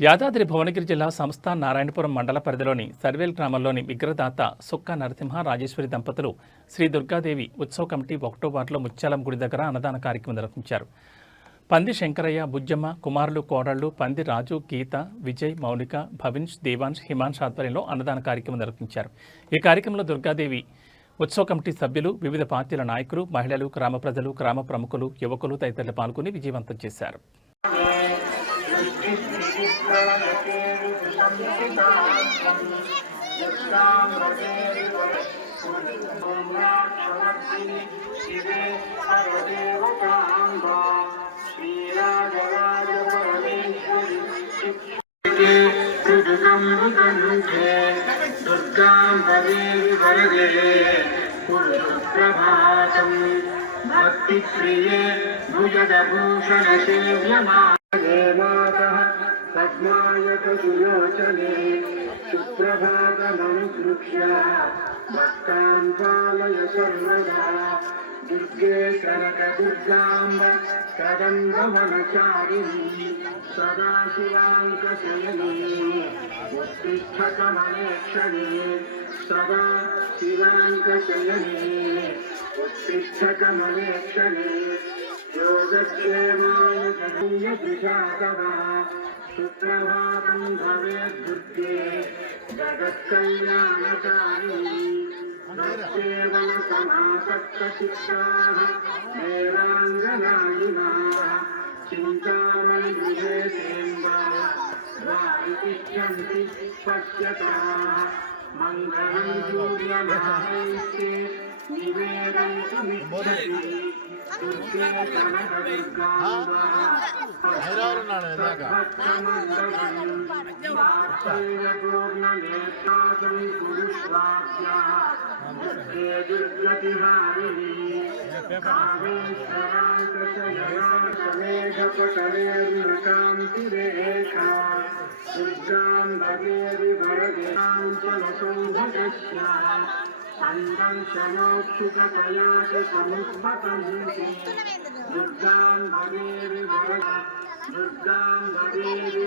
యాదాద్రి భువనగిరి జిల్లా సంస్థ నారాయణపురం మండల పరిధిలోని సర్వేల్ గ్రామంలోని విగ్రహదాత సుక్క నరసింహ రాజేశ్వరి దంపతులు శ్రీ దుర్గాదేవి ఉత్సవ కమిటీ 1వ వార్డులో ముత్యాలం గుడి దగ్గర అన్నదాన కార్యక్రమం నిర్వహించారు. పంది శంకరయ్య, బుజ్జమ్మ, కుమారులు, కోడళ్లు పంది రాజు, గీత, విజయ్, మౌనిక, భవిన్స్, దేవాంశ్, హిమాంశ్ ఆధ్వర్యంలో అన్నదాన కార్యక్రమం నిర్వహించారు. ఈ కార్యక్రమంలో దుర్గాదేవి ఉత్సవ కమిటీ సభ్యులు, వివిధ పార్టీల నాయకులు, మహిళలు, గ్రామ ప్రజలు, గ్రామ ప్రముఖులు, యువకులు తదితరులు పాల్గొని విజయవంతం చేశారు. భక్తి ప్రియే భుజదభూషణ సేవ్యమా పద్మాయత సులోచనే సుప్రభాతమనుసృక్ష్య భక్తాన్ పాలయ సర్వదా దుర్గే కనక దుర్గాంబ కదంబవనచారిణి సదాశివాంకశయనే ఉత్తిష్ట కమలేక్షణే సదా శివాంకశయనే ఉత్తిష్ట కమలేక్షణే యోగక్షేమాయ పుణ్యదిశాతవా సుప్రభాతం భవేద్ దుర్గే జగత్కళ్యాణకారిణి కేవల సమాసక్త చిత్తాః దేవాంగనాయినాః చింతామణి గృహే సేంద్రాః వారితిష్ఠन्ति పశ్యతాః మంగళం సూర్యనారైస్తే నివేదन्तు మిచ్చతి దుర్గే కనక దుర్గాంబా పూర్ణనేత్రాసం పురుష్వాద్యా దుర్గే దుర్గతిహారిణి కామేశ్వరాంతశయనాశమేఘపటలేర్నకాంతిరేఖా దుర్గాం భగేరి వరదేశాంచలసౌభగస్య సందర్శనోక్షుకతయా సముద్భతంతి దుర్గాం భగేరి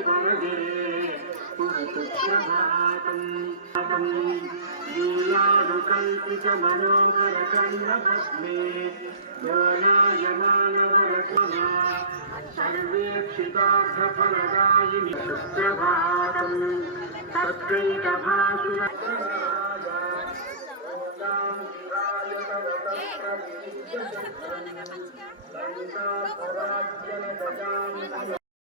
వరదే పురుషుప్రభాతం లీలానుకల్పితమనోహరకర్ణపద్మే గోనాయమానవరసనా సర్వేక్షితార్థఫలదాయిని సుప్రభాతం తత్రైకభాసుర